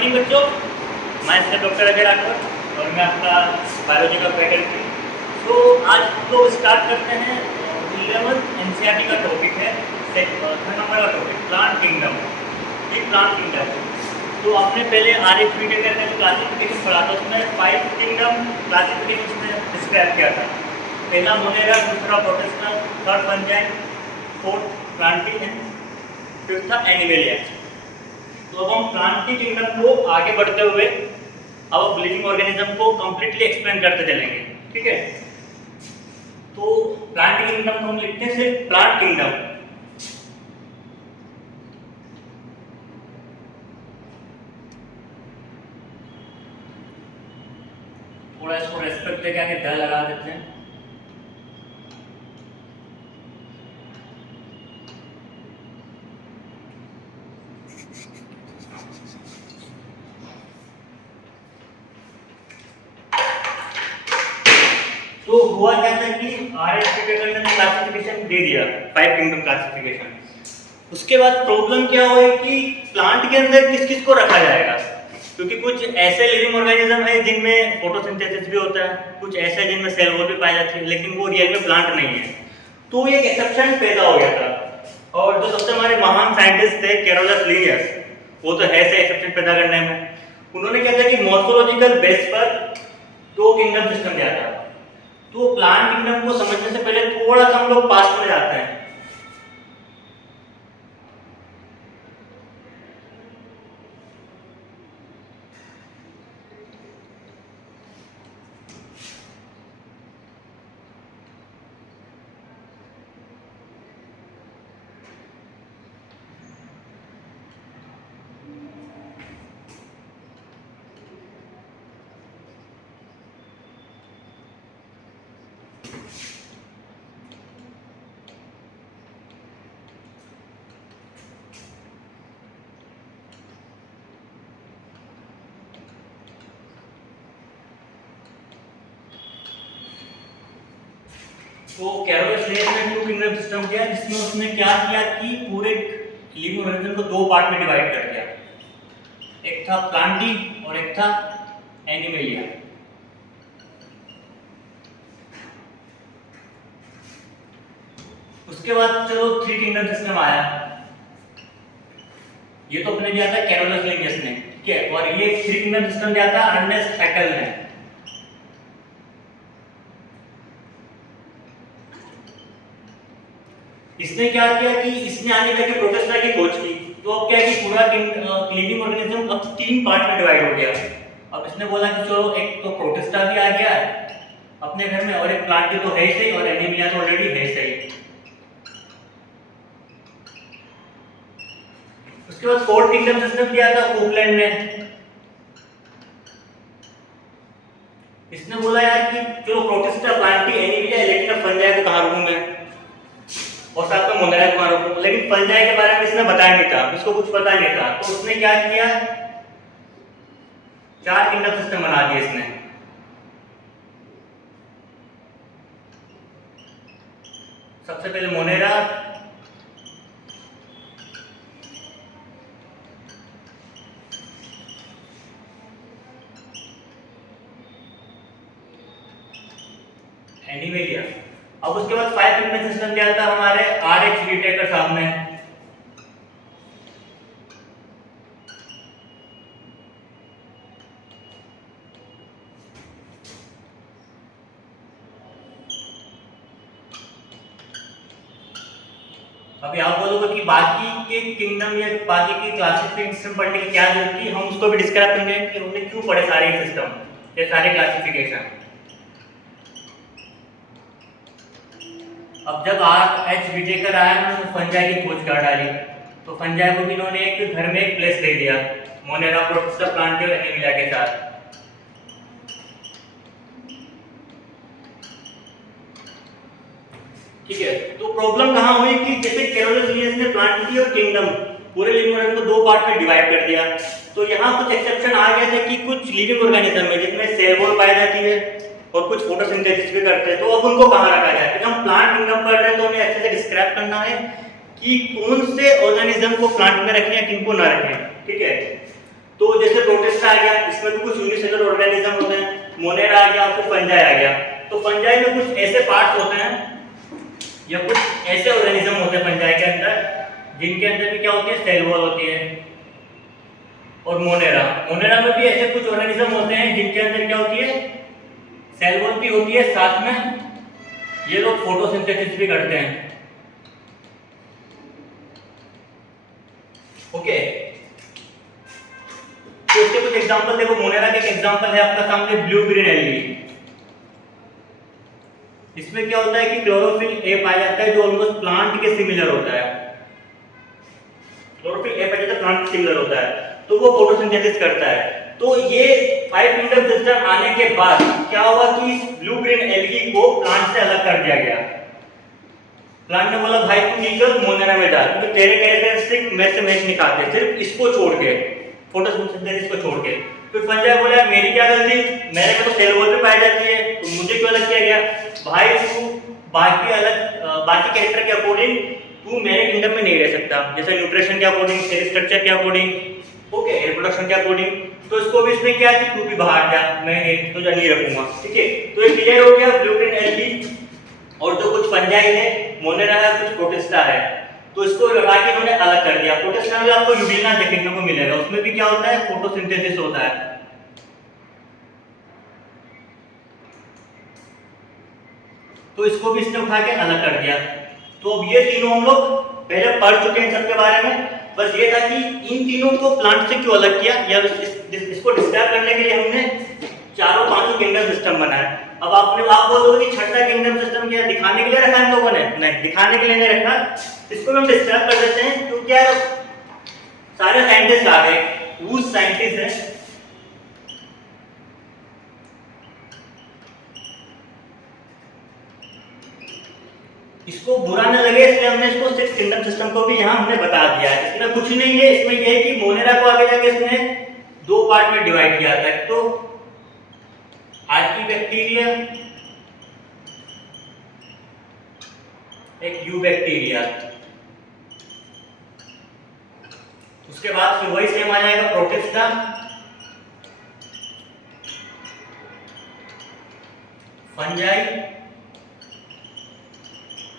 Morning बच्चों, मैं doctor Ajay Rathore और मैं आपका बायोलॉजी का फैकल्टी। तो आज हम लोग स्टार्ट करते हैं 11th एनसीईआरटी का टॉपिक है, 3rd नंबर का टॉपिक प्लांट किंगडम। ये प्लांट किंगडम, तो आपने पहले RHBT का क्लासिफिकेशन पढ़ा था, उसमें 5 किंगडम क्लासिफिकेशन में डिस्क्राइब किया था। पहला मोनेरा, दूसरा protista, third fungi, fourth Plantae and fifth था एनिमेलिया। तो अब हम प्लांटी किंगडम को आगे बढ़ते हुए अब लिविंग ऑर्गेनिज्म को कंप्लीटली एक्सप्लेन करते चलेंगे, ठीक है। तो प्लांट किंगडम को हम लिखते हैं सिर्फ प्लांट किंगडम। थोड़ा इसको रेस्पेक्ट देके आगे द लगा देते हैं। तो हुआ क्या था कि RHBT ने क्लासिफिकेशन दे दिया, 5 किंगडम क्लासिफिकेशन। उसके बाद प्रॉब्लम क्या हुई कि प्लांट के अंदर किस किस को रखा जाएगा, क्योंकि कुछ ऐसे लिविंग ऑर्गेनिज्म है जिनमें फोटोसिंथेसिस भी होता है, कुछ ऐसे जिनमें सेल वॉल भी पाई जाती है, लेकिन वो रियल में प्लांट नहीं है। तो एक एक्सेप्शन पैदा हो गया था, और जो सबसे हमारे महान साइंटिस्ट थे कैरोलस लिनियस, वो तो है से एक्सेप्शन पैदा करने में। उन्होंने क्या किया कि मॉर्फोलॉजिकल बेस पर 2 किंगडम सिस्टम दिया था। तो प्लांट किंगडम को समझने से पहले थोड़ा सा हम लोग पास्ट में जाते हैं। तो कैरोलस लिनियस ने 2 किंगडम सिस्टम किया, जिसमें उसने क्या किया कि पूरे लिविंग ऑर्गेनिज्म को 2 पार्ट में डिवाइड कर दिया। एक था प्लांटी और एक था एनिमेलिया। उसके बाद चलो 3 किंगडम सिस्टम आया। ये तो अपने दिया था कैरोलस लिनियस ने, ठीक है। और ये 3 किंगडम सिस्टम दिया था अर्नेस्ट हैकेल ने। इसने क्या किया कि इसने आने करके प्रोटिस्टा की खोज की। तो अब क्या है कि पूरा लिविंग ऑर्गेनिज्म अब 3 पार्ट में डिवाइड हो गया। अब इसने बोला कि चलो एक तो प्रोटिस्टा भी आ गया है अपने घर में, और एक प्लांटी तो है ही सही, और एनिमिया तो ऑलरेडी है सही। उसके बाद 4th किंगडम सिस्टम दिया था कोपलैंड ने। इसने बोला यार कि चलो प्रोटिस्टा, प्लांटी, एनिमिया, लेकिन अब फंजाई को कहां रखूं मैं, और साथ में मोनेरा को कहां रखूं। लेकिन फंजाई के बारे में इसने बताया नहीं था, इसको कुछ पता नहीं था। तो उसने क्या किया, 4 किंगडम सिस्टम बना दिए इसने। सबसे पहले मोनेरा, एनिमेलिया। अब उसके बाद 5 किंगडम सिस्टम दिया था हमारे RHBT के सामने। अभी आप बोलोगे कि बाकी के किंगडम या बाकी के क्लासिफिकेशन सिस्टम पढ़ने की क्या जरूरत थी, हम उसको भी डिस्क्राइब करेंगे कि हमने क्यों पढ़े सारे सिस्टम, ये सारे क्लासिफिकेशन। अब जब RHBT का आया, उन्होंने फंजाई की खोज कर डाली। तो फंजाई को भी इन्होंने एक घर में एक प्लेस दे दिया, मोनेरा, प्रोटिस्टा, प्लांटी और एनिमिलिया के साथ। ठीक है। तो प्रॉब्लम कहां हुई कि जैसे कैरोलस लिनियस ने प्लांटी और किंगडम पूरे लिविंग ऑर्गेनिज्म को 2 पार्ट में डिवाइड कर दिया। तो यहाँ कुछ एक्सेप्शन आ गए थे कि कुछ लिविंग ऑर्गेनिज्म में जिसमें सेल वॉल पाई जाती है और कुछ फोटोसिंथेसिस भी करते हैं, तो अब उनको कहाँ रखा जाए। तो हम प्लांट किंगडम पढ़ रहे हैं तो हमें अच्छे से डिस्क्राइब करना है कि कौन से ऑर्गेनिज्म को प्लांट में रखें या किनको ना रखें, ठीक है। तो जैसे प्रोटिस्टा आ गया, इसमें भी कुछ यूनिसेलुलर ऑर्गेनिज्म होते हैं, मोनेरा आ गया, फिर फंजाई आ गया। तो फंजाई में कुछ ऐसे पार्ट्स होते हैं या कुछ ऐसे ऑर्गेनिज्म होते हैं फंजाई के अंदर जिनके अंदर भी क्या होती है, सेल वॉल होती है। और मोनेरा में भी ऐसे कुछ ऑर्गेनिज्म होते हैं जिनके अंदर क्या होती है, सेल वॉल भी होती है, साथ में ये लोग फोटोसिंथेसिस भी करते हैं। ओके, तो इसके कुछ एग्जांपल देखो। मोनेरा के एक एग्जांपल है आपका सामने, ब्लू ग्रीन एल्गी। इसमें क्या होता है कि क्लोरोफिल ए पाया जाता है जो ऑलमोस्ट प्लांट के सिमिलर होता है। क्लोरोफिल ए पाया जाता है, प्लांट के सिमिलर होता है, तो वो फोटोसिंथेसिस करता है। तो ये 5 किंगडम सिस्टम आने के बाद क्या हुआ कि इस ब्लू ग्रीन एल्गी को प्लांट से अलग कर दिया गया। प्लांट ने बोला भाई तू निकल मोनेरा में डाल, क्योंकि तेरे कैरेक्टरिस्टिक में से मैच नहीं खाते, सिर्फ इसको छोड़ के, फोटोसिंथेसिस को छोड़ के। फिर फंजाई बोला मेरी क्या गलती, मेरे में तो सेल वॉल पे पाई जाती है, तो मुझे क्यों अलग किया गया। भाई तू बाकी कैरेक्टर के अकॉर्डिंग तू मेरे किंगडम में नहीं रह सकता, जैसे न्यूट्रिशन के अकॉर्डिंग, सेल स्ट्रक्चर के अकॉर्डिंग, ओके, रिप्रोडक्शन के अकॉर्डिंग। तो इसको भी इसने क्या कि तू भी बाहर जा, मैं तो नहीं रखूंगा, ठीक है। तो ये क्लियर हो गया ब्लू ग्रीन एल्गी। और जो कुछ फंजाई है, मोनेरा है, कुछ प्रोटिस्टा है, तो इसको लगा के इन्होंने अलग कर दिया। प्रोटिस्टा में आपको यूग्लिना देखने को मिलेगा, उसमें भी क्या होता है, फोटोसिंथेसिस होता है। तो इसको भी इसने उठा के अलग कर दिया। तो अब ये तीनों हम लोग पहले पढ़ चुके हैं सबके बारे में। बस ये था कि इन तीनों को प्लांट से क्यों अलग किया, या इसको डिस्क्राइब करने के लिए हमने चारों पांचों किंगडम सिस्टम बनाया। अब आप बोलोगे कि छठा किंगडम सिस्टम क्या दिखाने के लिए रखा हम लोगों ने, नहीं, दिखाने के लिए नहीं रखा, इसको हम डिस्क्राइब कर देते हैं। क्योंकि यार सारे साइंटिस्ट आ गए, वो साइंटिस्ट हैं, इसको बुरा न लगे इसलिए हमने इसको 6 किंगडम सिस्टम को भी यहाँ हमने बता दिया है। इसमें कुछ नहीं है, इसमें यह है कि मोनेरा को आगे जाके इसने 2 पार्ट में डिवाइड किया था। एक तो आर्की बैक्टीरिया, एक यू बैक्टीरिया। उसके बाद फिर वही सेम आ जाएगा protista, fungi,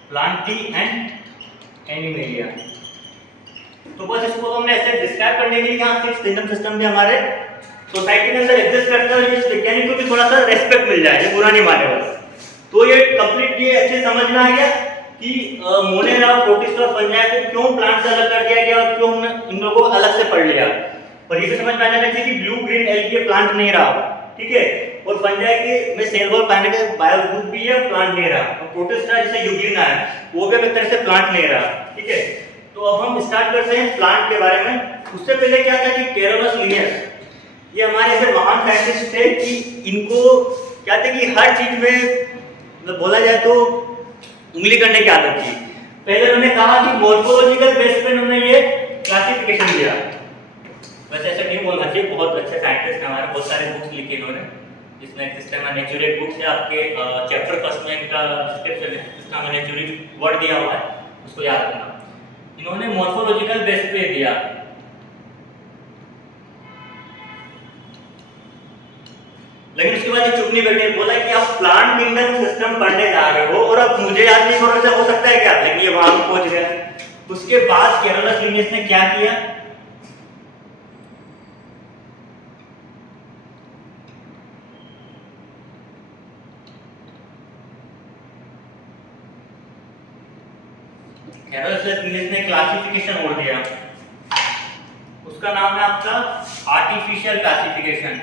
Plantae and animalia. तो बस इसको हमने ऐसे डिस्क्राइब करने के लिए यहाँ 6 किंगडम सिस्टम भी हमारे सोसाइटी के अंदर एग्जिस्ट करते हैं। इस वैज्ञानिक को भी थोड़ा सा रेस्पेक्ट मिल जाए, ये बुरा नहीं माने बस। तो ये कंप्लीट ये अच्छे समझ में आ गया कि मोनेरा, प्रोटिस्टा और फंजाई को क्यों प्लांट से अलग कर दिया गया और क्यों हमने इन लोगों को अलग से पढ़ लिया। और ये भी समझ में आ जाना चाहिए कि ब्लू ग्रीन एल्गी प्लांट नहीं रहा, ठीक है। और फंजाई के में सेल वॉल पाने के बायो ग्रुप भी है, प्लांट नहीं रहा। और प्रोटिस्टा जैसे यूग्लिना है, वो भी एक तरह से प्लांट नहीं रहा, ठीक है। तो अब हम स्टार्ट करते हैं प्लांट के बारे में। उससे पहले क्या था कि कैरोलस लिनियस, ये हमारे ऐसे महान साइंटिस्ट थे कि इनको क्या था कि हर चीज में मतलब बोला जाए तो उंगली करने की आदत थी। पहले उन्होंने कहा कि मॉर्फोलॉजिकल बेस पे उन्होंने ये क्लासिफिकेशन दिया। वैसे ऐसा नहीं बोलना चाहिए, बहुत अच्छे साइंटिस्ट हैं हमारे, बहुत सारे बुक्स लिखे इन्होंने, जिसमें एक सिस्टम नेचुरल बुक्स है आपके चैप्टर फर्स्ट में इनका डिस्क्रिप्शन है, जिसका मैंने नेचुरल वर्ड दिया हुआ है, उसको याद रखना। इन्होंने मॉर्फोलॉजिकल बेस पे दिया। लेकिन उसके बाद ये चुप नहीं बैठे, बोला कि आप प्लांट किंगडम सिस्टम पढ़ने जा रहे हो और अब मुझे याद नहीं हो हो सकता है क्या, लेकिन ये वहां पहुंच गया। उसके बाद कैरोलस लिनियस ने क्या किया, कैरोलस लिनियस ने क्लासिफिकेशन और दिया, उसका नाम है आपका आर्टिफिशियल क्लासिफिकेशन।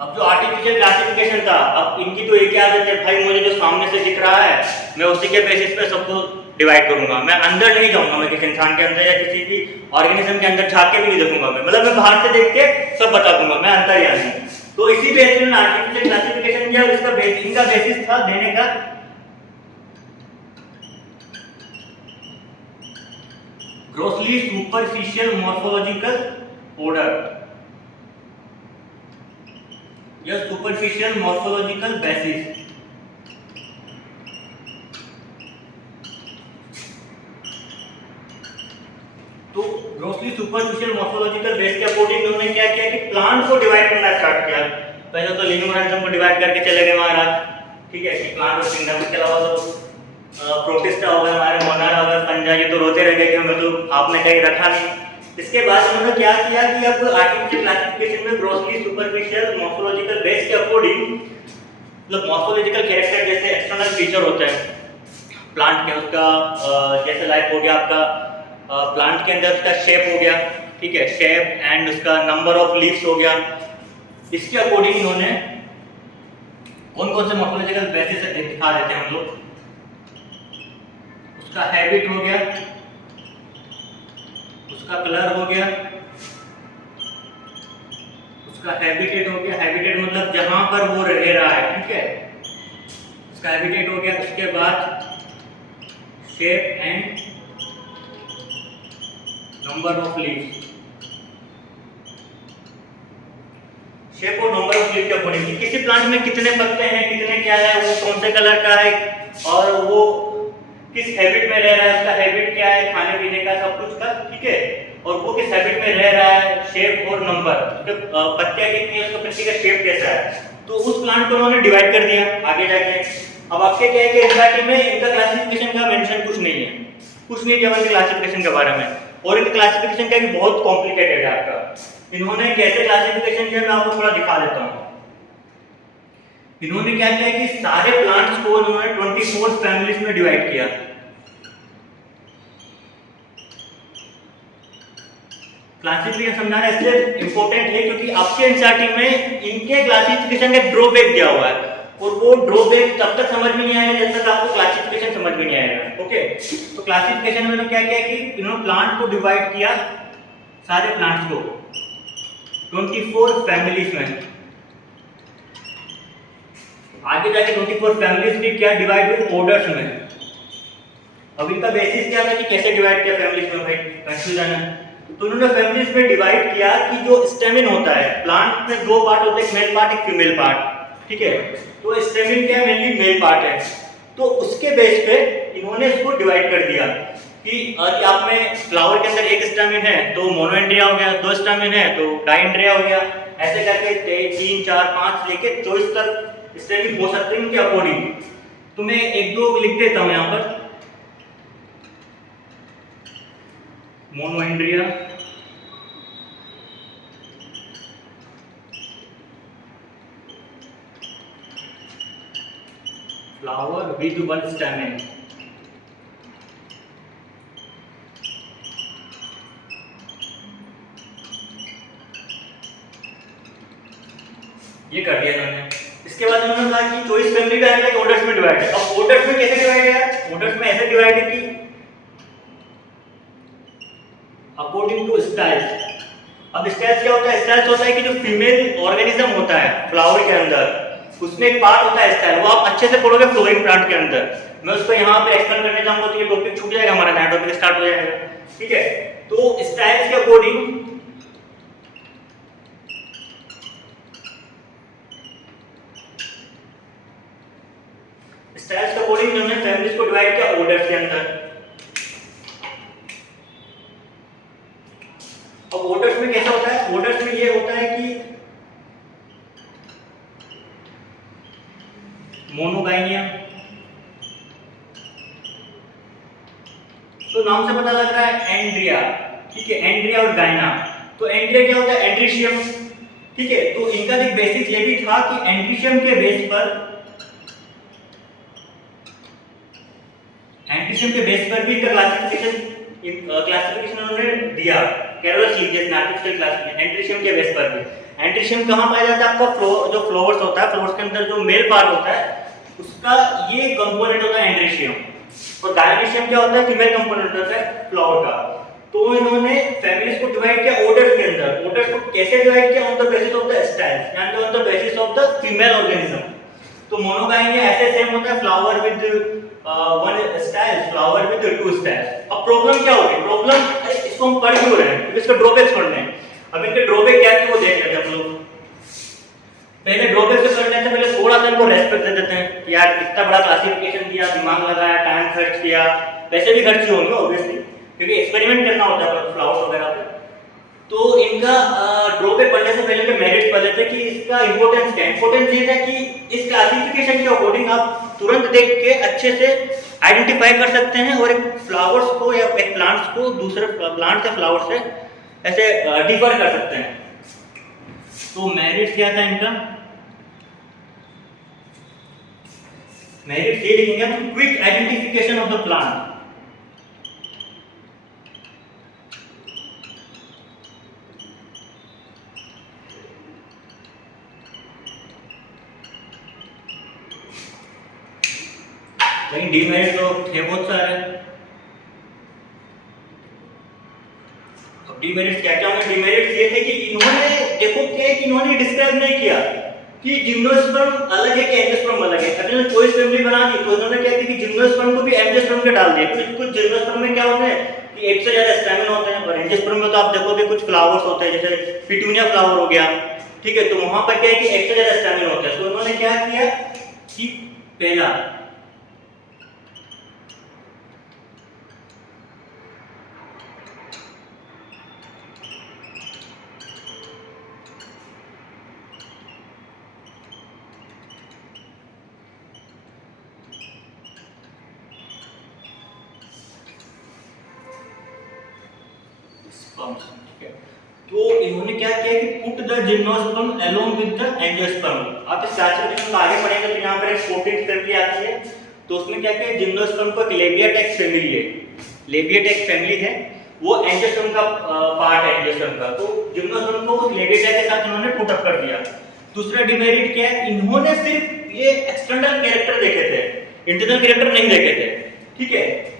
अब जो आर्टिफिशियल क्लासिफिकेशन था, अब इनकी तो एक आदत है भाई, मुझे जो सामने से दिख रहा है मैं उसी के बेसिस पे सबको डिवाइड करूंगा, मैं अंदर नहीं जाऊंगा, मैं किसी इंसान के अंदर या किसी भी ऑर्गेनिज्म के अंदर झांक के भी नहीं देखूंगा, मैं मतलब मैं बाहर से देख के सब बता दूंगा, मैं अंतर्यामी। तो इसी बेसिस में आर्टिफिशियल क्लासिफिकेशन किया और इसका इनका बेसिस था देने का ग्रोसली सुपरफिशियल मॉर्फोलॉजिकल ऑर्डर या सुपरफिशियल मॉर्फोलॉजिकल बेसिस। तो ग्रोसली सुपरफिशियल मॉर्फोलॉजिकल बेस के अकॉर्डिंग उन्होंने क्या किया कि प्लांट को डिवाइड करना स्टार्ट किया। पहले तो लिविंग ऑर्गेनिज्म को डिवाइड करके चले गए महाराज, ठीक है, कि प्लांट और किंगडम के अलावा तो प्रोटिस्टा हो गए, हमारे मोनारा हो गए, फंजा, ये तो रोते रह गए कि हमें तो आपने कहीं रखा नहीं। इसके बाद उन्होंने क्या किया कि अब आर्टिफिशियल क्लासिफिकेशन में ग्रोसली सुपरफिशियल मॉर्फोलॉजिकल बेस के अकॉर्डिंग मतलब मॉर्फोलॉजिकल कैरेक्टर जैसे एक्सटर्नल फीचर होते हैं प्लांट के, उसका जैसे लाइक हो गया आपका प्लांट के अंदर उसका शेप हो गया, ठीक है, शेप एंड उसका नंबर ऑफ लीव्स हो गया। इसके अकॉर्डिंग इन्होंने कौन कौन से मॉर्फोलॉजिकल बेसिस दिखा देते हैं हम लोग। उसका हैबिट हो गया, उसका कलर हो गया, उसका हैबिटेट हो गया, हैबिटेट मतलब जहां पर वो रह रहा है, ठीक है, उसका हैबिटेट हो गया। उसके बाद shape and number of leaves, shape और नंबर ऑफ लीव के अकॉर्डिंग किसी प्लांट में कितने पत्ते हैं, कितने क्या है, वो कौन से कलर का है और वो किस हैबिट में रह रहा है, उसका हैबिट क्या है, खाने पीने का सब कुछ का, ठीक है, और वो किस हैबिट में रह रहा है, शेप और नंबर, पत्तियां कितनी है, उसका पत्ती का शेप कैसा है। तो उस प्लांट को उन्होंने डिवाइड कर दिया आगे जाके। अब आपके क्या है कि एनसीईआरटी में इनका क्लासिफिकेशन का मेंशन कुछ नहीं है, कुछ नहीं दिया इनके क्लासिफिकेशन के बारे में, और इनका क्लासिफिकेशन क्या है कि बहुत कॉम्प्लिकेटेड है आपका। इन्होंने कैसे क्लासिफिकेशन किया मैं आपको थोड़ा दिखा देता हूं। इन्होंने क्या किया कि सारे प्लांट्स को उन्होंने 24 फैमिलीज में डिवाइड किया। क्लासिफिकेशन समझाना इसलिए इंपॉर्टेंट है क्योंकि आपके एनसीईआरटी में इनके क्लासिफिकेशन का ड्रॉबैक दिया हुआ है, और वो ड्रॉबैक तब तक समझ में नहीं आएगा जब तक आपको क्लासिफिकेशन समझ में नहीं आएगा। ओके, तो क्लासिफिकेशन में क्या किया कि इन्होंने प्लांट को डिवाइड किया, सारे प्लांट्स को 24 फैमिलीज में। आगे जाके 24 फैमिलीज भी क्या डिवाइड हुई ऑर्डर्स में। अब इनका बेसिस क्या था कि कैसे डिवाइड किया फैमिलीज में, भाई कंफ्यूजन है। तो उन्होंने फैमिलीज में डिवाइड किया कि जो स्टेमिन होता है, प्लांट में दो पार्ट होते हैं, एक मेल पार्ट एक फीमेल पार्ट, ठीक है, तो स्टेमिन क्या है, मेनली मेल पार्ट है। तो उसके बेस पे इन्होंने इसको डिवाइड कर दिया कि आप में फ्लावर के अंदर एक स्टेमिन है तो मोनोएंड्रिया हो गया, दो स्टेमिन है तो डायएंड्रिया हो गया, ऐसे करके 3 4 5 लेके 24 तक स्टेमिन हो सकते हैं उनके अकॉर्डिंग। तो मैं एक दो लिख देता हूं यहां पर, मोनोएंड्रिया, फ्लावर विद वन स्टेमिन, ये कर दिया इन्होंने। इसके बाद उन्होंने कहा कि चॉइस फैमिली का है ऑर्डर्स में डिवाइड है। अब ऑर्डर्स में कैसे डिवाइड है, ऑर्डर्स में ऐसे डिवाइड है कि अकॉर्डिंग टू स्टाइल्स। अब स्टाइल्स क्या होता है, स्टाइल्स होता है कि जो फीमेल ऑर्गेनिज्म होता है फ्लावर के अंदर, उसमें एक पार्ट होता है स्टाइल, वो आप अच्छे से पढ़ोगे फ्लोरिंग प्लांट के अंदर। मैं उसको यहाँ पे एक्सप्लेन करने जाऊंगा तो ये टॉपिक छूट जाएगा, हमारा नया टॉपिक स्टार्ट हो जाएगा, ठीक है। तो स्टाइल्स के अकॉर्डिंग स्टाइल्स के अकॉर्डिंग उन्होंने फैमिलीज को डिवाइड किया ऑर्डर्स के अंदर। अब ऑर्डर्स में कैसा होता है, ऑर्डर्स में ये होता है कि मोनोगाइनिया, तो नाम से पता लग रहा है एंड्रिया, ठीक है, एंड्रिया और गाइना। तो एंड्रिया क्या होता है, एंड्रीशियम, ठीक है। तो इनका एक बेसिस ये भी था कि एंड्रीशियम के बेस पर, एंड्रीशियम के बेस पर भी इनका क्लासिफिकेशन उन्होंने दिया, कैरोलस लीजियस आर्टिफिशियल क्लासिफिकेशन एंड्रीशियम के बेस पर भी। एंड्रीशियम कहां पाया जाता है, आपका जो फ्लावर्स होता है, फ्लावर्स के अंदर जो मेल पार्ट होता है उसका ये कंपोनेंट होता है एंड्रीशियम, और डायनीशियम क्या होता है, फीमेल कंपोनेंट होता है फ्लावर का। तो इन्होंने फैमिलीज को डिवाइड किया ऑर्डर्स के अंदर। ऑर्डर्स को कैसे डिवाइड किया, on the basis of the styles, यानी on the basis of the female organism. तो मोनोगाइनिया ऐसे सेम होता है, flower with one style, flower with two styles. अब प्रॉब्लम क्या होगी, प्रॉब्लम इसको हम पढ़ क्यों रहे हैं, क्योंकि इसका ड्रॉबैक्स पढ़ने हैं। अब इनके ड्रॉबैक क्या है वो देख लेते हैं हम लोग। पहले ड्रॉबैक से करने से पहले थोड़ा सा इनको रेस्पेक्ट दे देते हैं यार, इतना बड़ा क्लासिफिकेशन दिया, दिमाग लगाया, टाइम खर्च किया, पैसे भी खर्च होंगे ऑब्वियसली, क्योंकि एक्सपेरिमेंट करना होता है फ्लावर्स वगैरह पे। तो इनका ड्रॉ पे पढ़ने से पहले मैं मेरिट पढ़ लेते कि इसका इंपॉर्टेंस क्या है। इंपॉर्टेंस ये था कि इस क्लासिफिकेशन के अकॉर्डिंग आप तुरंत देख के अच्छे से आइडेंटिफाई कर सकते हैं और एक फ्लावर्स को या एक प्लांट्स को दूसरे प्लांट से फ्लावर से ऐसे डिफर कर सकते हैं। तो मेरिट क्या था इनका, मेरिट ये लिखेंगे हम, quick identification of the plant. लेकिन डीमेरिट तो थे बहुत सारे। अब डीमेरिट क्या क्या होंगे? डीमेरिट ये थे कि इन्होंने देखो क्या है कि इन्होंने डिस्क्राइब नहीं किया कि जिम्नोस्पर्म अलग है कि एंजियोस्पर्म अलग है। अगर इन्होंने चॉइस फैमिली बना दी तो इन्होंने क्या किया कि जिम्नोस्पर्म को भी एंजियोस्पर्म में डाल दिया। कुछ जिम्नोस्पर्म में क्या होते हैं कि एक से ज्यादा स्टैमेन होते हैं, और एंजियोस्पर्म में तो आप देखोगे कुछ फ्लावर्स होते हैं, जैसे पिटूनिया फ्लावर हो गया, ठीक है। तो वहां पर क्या है कि एक से ज्यादा स्टैमेन होते हैं। तो उन्होंने क्या किया कि पहला तो इन्होंने क्या किया कि put the gymnosperm along with the angiosperm. आप इस क्लासिफिकेशन को आगे पढ़ेंगे तो यहाँ पर एक 14th फैमिली आती है। तो उसमें क्या किया, जिम्नोस्पर्म को एक लेबियाटेक्स फैमिली है, लेबियाटेक्स फैमिली है, वो एंजियोस्पर्म का पार्ट है एंजियोस्पर्म का। तो जिम्नोस्पर्म को उस लेबियाटेक्स के साथ इन्होंने पुट अप कर दिया। दूसरा डिमेरिट क्या है, इन्होंने सिर्फ ये एक्सटर्नल कैरेक्टर देखे थे, इंटरनल कैरेक्टर नहीं देखे थे, ठीक है।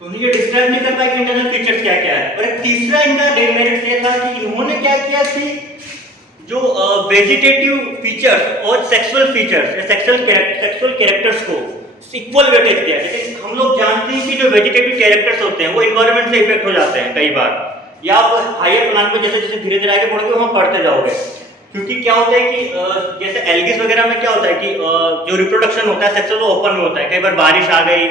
तो ये डिस्क्राइब नहीं कर पाए कि इंटरनल फीचर्स क्या क्या है। और एक तीसरा इनका डिमेरिट ये था कि इन्होंने क्या किया कि जो वेजिटेटिव फीचर्स और सेक्सुअल फीचर्स या सेक्सुअल कैरेक्टर्स को इक्वल वेटेज दिया। लेकिन हम लोग जानते हैं कि जो वेजिटेटिव कैरेक्टर्स होते हैं वो एनवायरनमेंट से इफेक्ट हो जाते हैं कई बार, या आप हायर प्लान में जैसे जैसे धीरे धीरे आगे बढ़ोगे वहां पढ़ते जाओगे। क्योंकि क्या होता है कि जैसे एल्गिस वगैरह में क्या होता है कि जो रिप्रोडक्शन होता है सेक्सुअल वो ओपन में होता है। कई बार बारिश आ गई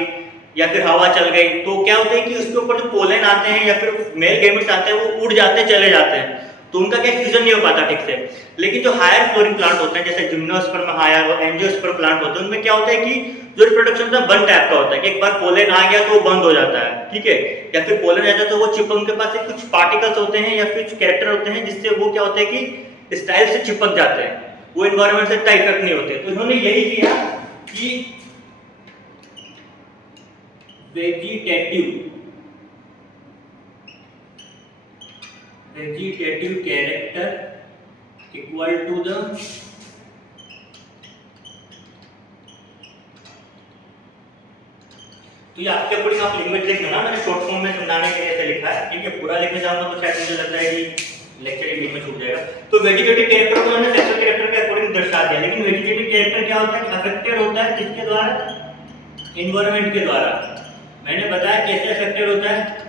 या फिर हवा चल गई तो क्या होता है कि उसके ऊपर जो पोलन आते हैं या फिर मेल गैमेट्स आते हैं वो उड़ जाते हैं, चले जाते हैं, तो उनका क्या फ्यूजन नहीं हो पाता ठीक से। लेकिन जो हायर फ्लोरिंग प्लांट होते हैं जैसे जिम्नोस्पर्म हायर और एंजियोस्पर्म प्लांट होते हैं, उनमें क्या होता है कि जो रिप्रोडक्शन होता है वन टाइप का होता है कि एक बार पोलन आ गया तो वो बंद हो जाता है, ठीक है। या फिर पोलन आता है तो वो चिपक के पास कुछ पार्टिकल्स होते हैं या फिर कुछ कैरेक्टर होते हैं जिससे वो क्या होता है कि स्टाइल से चिपक जाते हैं, वो एनवायरनमेंट से इतना इफेक्ट नहीं होते। तो इन्होंने यही किया कि vegetative character equal to the तो ये आपके अकॉर्डिंग आप लिमिट लिखना ना, मैंने शॉर्ट फॉर्म में समझाने के लिए ऐसे लिखा है, ठीक है। पूरा लिखने जाऊंगा तो शायद मुझे लगता है कि लेक्चर ही बीच में छूट जाएगा। तो वेजिटेटिव कैरेक्टर को मैंने सेक्सुअल कैरेक्टर के अकॉर्डिंग दर्शा दिया। लेकिन वेजिटेटिव कैरेक्टर क्या होता है, अफेक्टेड होता है किसके द्वारा, एनवायरनमेंट के द्वारा। मैंने बताया कैसे अफेक्टेड होता है,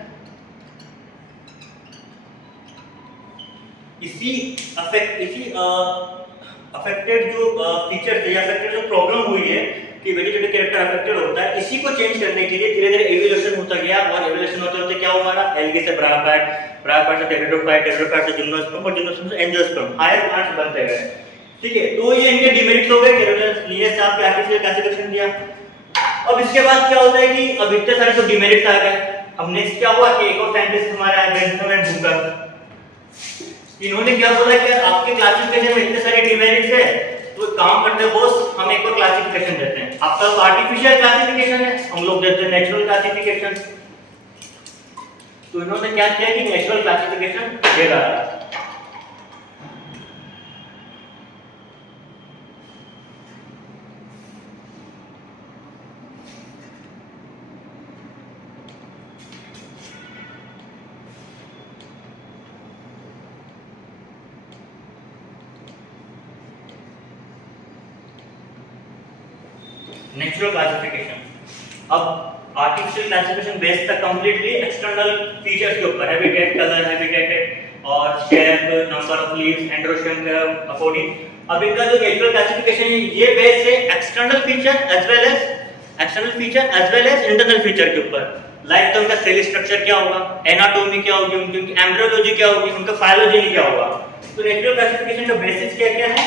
इसी अफेक्टेड जो फीचर या अफेक्टेड जो प्रॉब्लम हुई है कि वेजिटेटिव कैरेक्टर अफेक्टेड होता है, इसी को चेंज करने के लिए धीरे धीरे एवोल्यूशन होता गया। और एवोल्यूशन होते होते क्या हुआ, हमारा एल्गी से ब्रायोफाइट, ब्रायोफाइट से टेट्राडोफाइट, टेट्राडोफाइट से जिम्नोस्पर्म और जिम्नोस्पर्म से एंजियोस्पर्म, हायर प्लांट्स बनते गए, ठीक है। तो ये इनके डिमेरिट्स हो गए। लीनियर से आपने आर्टिफिशियल क्लासिफिकेशन दिया। अब इसके बाद क्या होता है कि अब इतने सारे तो डिमेरिट्स आ गए। अब नेक्स्ट क्या हुआ कि एक और साइंटिस्ट हमारा है बेंथम एंड हुकर, इन्होंने क्या बोला कि आपके क्लासिफिकेशन में इतने सारे डिमेरिट्स है तो काम करते हैं बॉस, हम एक और क्लासिफिकेशन देते हैं। आपका तो आर्टिफिशियल क्लासिफिकेशन है, हम लोग देते हैं नेचुरल क्लासिफिकेशन। तो इन्होंने क्या किया कि नेचुरल क्लासिफिकेशन दे रहा है। Natural classification. अब आर्टिफिशियल क्लासिफिकेशन बेस्ड था कंप्लीटली एक्सटर्नल फीचर्स के ऊपर, हैबिटेट, कलर, हैबिटेट और shape, number of leaves, androecium के अकॉर्डिंग। अब इनका जो नेचुरल क्लासिफिकेशन है ये बेस्ड है external feature as well as internal feature के ऊपर। लाइक तो उनका सेल स्ट्रक्चर क्या होगा, एनाटॉमी क्या होगी उनकी, एम्ब्रियोलॉजी क्या होगी, उनका फाइलोजेनी क्या होगा। तो नेचुरल क्लासिफिकेशन का बेसिस क्या क्या है?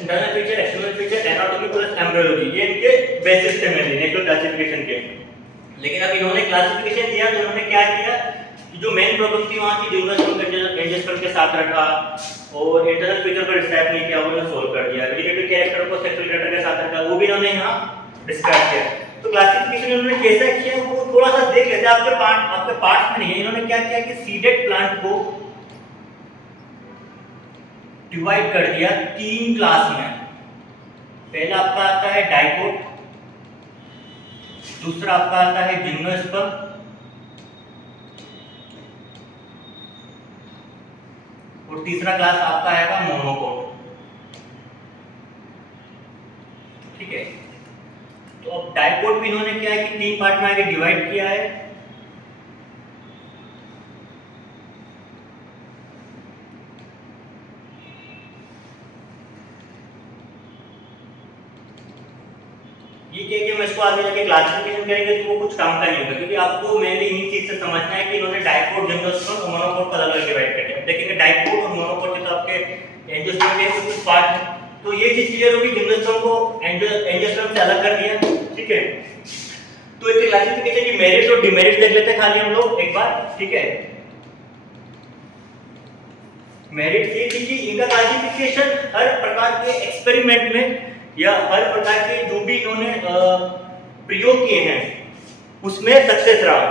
Internal feature, external feature, anatomy plus embryology, ये इनके बेसिस थे मेनली नेचुरल क्लासिफिकेशन के। लेकिन अब इन्होंने क्लासिफिकेशन दिया तो इन्होंने क्या किया कि जो मेन प्रॉब्लम थी वहां की जिम्नोस्पर्म एंजियोस्पर्म के साथ रखा और इंटरनल फीचर पर डिस्क्राइब नहीं किया, वो इन्होंने सोल्व कर दिया। वेजिटेटिव कैरेक्टर को सेक्सुअल कैरेक्टर के साथ रखा, वो भी इन्होंने यहां डिस्क्राइब किया। तो क्लासिफिकेशन इन्होंने कैसा किया वो थोड़ा सा देख लेते हैं। आपके पार्ट में नहीं है। इन्होंने क्या किया कि सीडेड प्लांट को डिवाइड कर दिया 3 क्लास में। पहला आपका आता है डाइकोट, दूसरा आपका आता है जिम्नोस्पर्म और तीसरा क्लास आपका आएगा मोनोकोट। ठीक है, तो अब डाइकोट भी इन्होंने क्या है कि 3 पार्ट में आगे डिवाइड किया है। ये क्या कि मैं इसको आगे जाके क्लासिफिकेशन करेंगे तो वो कुछ काम का नहीं होगा, क्योंकि आपको मेनली इन्हीं चीज से समझना है कि इन्होंने डाइकोट, जिम्नोस्पर्म और मोनोकोट को अलग-अलग डिवाइड कर दिया। देखेंगे डाइकोट और मोनोकोट के तो आपके एंजियोस्पर्म के कुछ पार्ट हैं, तो ये चीज क्लियर होगी, जिम्नोस्पर्म को एंजियोस्पर्म से अलग कर दिया। ठीक है, तो एक क्लासिफिकेशन की मेरिट्स और डिमेरिट्स देख लेते हैं खाली हम लोग एक बार। ठीक है, मेरिट्स ये थी कि इनका क्लासिफिकेशन हर प्रकार के एक्सपेरिमेंट में या हर प्रकार के जो भी इन्होंने प्रयोग किए हैं उसमें सक्सेस रहा।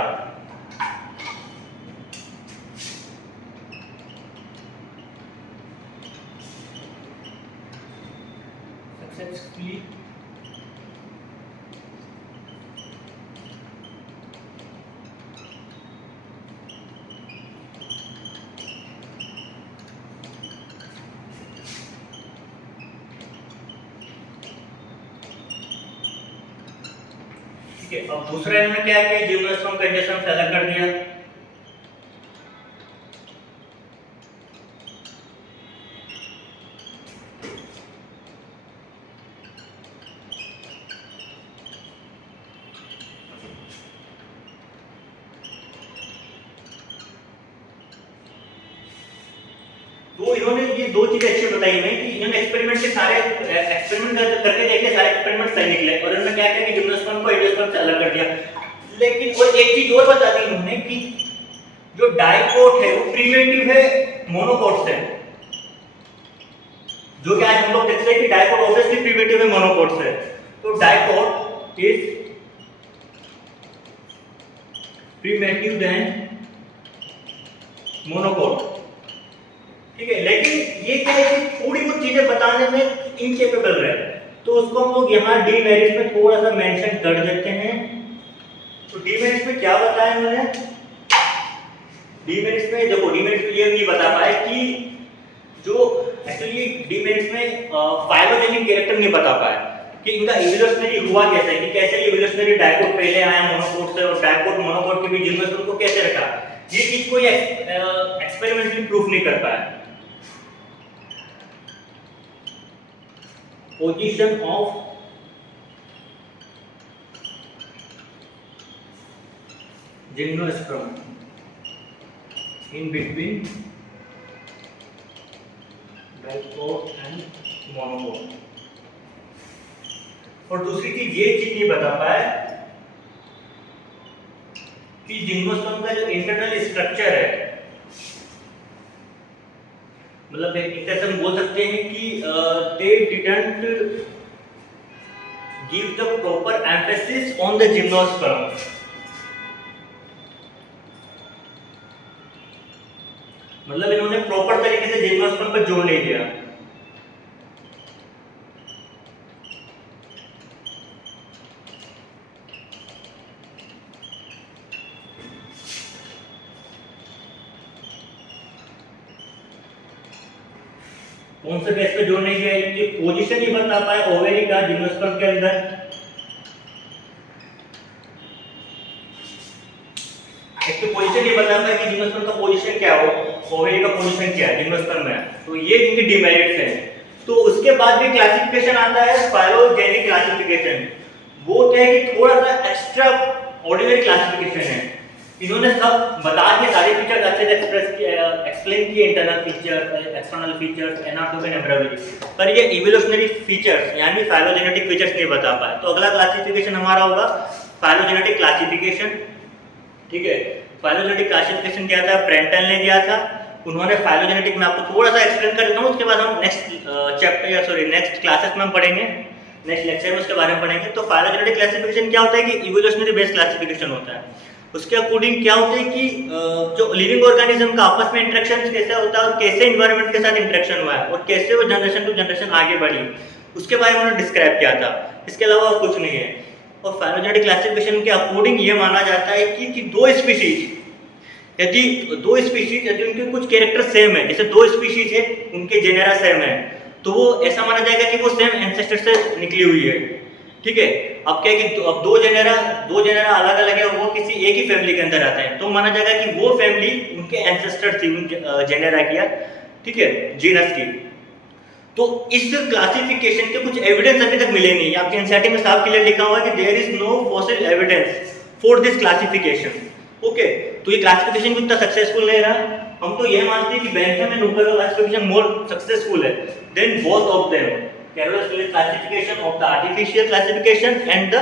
सक्सेसफुली ठीक है। अब दूसरा इन्होंने क्या किया, जिम्नोस्पर्म को एंजियोस्पर्म से अलग कर दिया। तो इन्होंने ये 2 चीजें अच्छी बताई हमें कि इन्होंने एक्सपेरिमेंट के सारे एक्सपेरिमेंट करके देखे, सारे एक्सपेरिमेंट सही निकले और इन्होंने क्या किया कि जिम्नोस्पर्म को एंजियोस्पर्म से अलग कर दिया। लेकिन और एक चीज और बता दी इन्होंने कि जो डाइकोट है वो प्रिमिटिव है मोनोकोट से। जो कि आज हम लोग देखते हैं कि डाइकोट ऑब्वियसली प्रिमिटिव है मोनोकोट से, तो dicot is primitive than monocot. ठीक है, लेकिन ये क्या है कि थोड़ी बहुत चीजें बताने में इनकेपेबल रहे, तो उसको हम लोग यहाँ डीमेरिट्स में थोड़ा सा मेंशन कर देते हैं। तो डीमेरिट्स में क्या बताया उन्होंने, डीमेरिट्स में देखो, डीमेरिट्स में ये नहीं बता पाए कि जो एक्चुअली डीमेरिट्स में फाइलोजेनिक कैरेक्टर नहीं बता पाया कि इनका इवोल्यूशनरी हुआ कैसे, कि कैसे इवोल्यूशनरी डाइकोट पहले आया मोनोकोट से और डाइकोट मोनोकोट के बीच जिम्नोस्पर्म को कैसे रखा। ये चीज को ये एक्सपेरिमेंटली प्रूफ नहीं कर पाया। Position of gymnosperm in between dicot and monocot. और दूसरी चीज ये चीज नहीं बता पाए कि जिम्नोस्पर्म का जो इंटरनल स्ट्रक्चर है, मतलब एक तरह से हम बोल सकते हैं कि they didn't give the proper emphasis on the gymnosperm। मतलब इन्होंने प्रॉपर तरीके से जिम्नोस्पर्म पर जोर नहीं दिया। कौन से बेस पे जोड़ नहीं किया, ये पोजीशन ही बता पाए ओवेरी का जिम्नोस्पर्म के अंदर। एक तो पोजीशन ही बता पाए कि जिम्नोस्पर्म का पोजीशन क्या हो, ओवेरी का पोजीशन क्या है जिम्नोस्पर्म में, तो ये इनके डिमेरिट्स हैं। तो उसके बाद भी क्लासिफिकेशन आता है फाइलोजेनिक क्लासिफिकेशन। वो क्या है कि थोड़ा सा एक्स्ट्रा ऑर्डिनरी क्लासिफिकेशन है। इन्होंने सब बता के सारे फीचर्स अच्छे से एक्सप्लेन किए, internal features, external features, anatomy, embryology, पर ये इवोल्यूशनरी फीचर्स यानी फाइलोजेनेटिक फीचर्स नहीं बता पाए। तो अगला क्लासिफिकेशन हमारा होगा फाइलोजेनेटिक क्लासिफिकेशन। ठीक है, फाइलोजेनेटिक क्लासिफिकेशन क्या था, प्रेंटल ने दिया था। उन्होंने फाइलोजेनेटिक में आपको थोड़ा सा एक्सप्लेन कर देता हूँ, उसके बाद हम नेक्स्ट क्लासेस में हम पढ़ेंगे, नेक्स्ट लेक्चर में उसके बारे में पढ़ेंगे। तो फाइलोजेनेटिक क्लासिफिकेशन क्या होता है कि इवोल्यूशनरी बेस्ड क्लासिफिकेशन होता है। उसके अकॉर्डिंग क्या होता है कि जो लिविंग ऑर्गेनिज्म का आपस में इंटरेक्शन कैसे होता है और कैसे इन्वायरमेंट के साथ इंटरेक्शन हुआ है और कैसे वो जनरेशन टू जनरेशन आगे बढ़ी, उसके बारे में उन्होंने डिस्क्राइब किया था। इसके अलावा और कुछ नहीं है। और फाइलोजेनेटिक क्लासिफिकेशन के अकॉर्डिंग ये माना जाता है कि दो स्पीशीज यदि उनके कुछ कैरेक्टर सेम है, जैसे दो स्पीशीज है उनके जेनेरा सेम है, तो वो ऐसा माना जाएगा कि वो सेम एंसेस्टर से निकली हुई है। ठीक है, अब क्या है कि अब दो जेनेरा अलग अलग है, वो किसी एक ही फैमिली के अंदर आते हैं, तो माना जाएगा कि वो फैमिली उनके एंसेस्टर थी, उनके जेनेरा की, ठीक है, जीनस की। तो इस क्लासिफिकेशन के कुछ एविडेंस अभी तक मिले नहीं। आपके एनसीईआरटी में साफ क्लियर लिखा हुआ है कि there is no fossil evidence for this classification. Okay, तो ये क्लासिफिकेशन भी उतना सक्सेसफुल नहीं रहा। हम तो ये मानते हैं कि बेंथम एंड हूपर का क्लासिफिकेशन मोर सक्सेसफुल है than both of them. Carolus classification of the artificial classification and the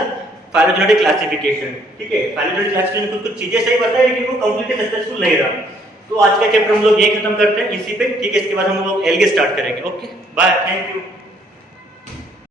phylogenetic classification. ठीक है, फाइलोजेनेटिक क्लासिफिकेशन कुछ चीजें सही बताई लेकिन वो कंप्लीटली सक्सेसफुल नहीं रहा। तो आज का चैप्टर हम लोग ये खत्म करते हैं इसी पे। ठीक है, इसके बाद हम लोग एल्गे स्टार्ट करेंगे। Okay, bye, thank you.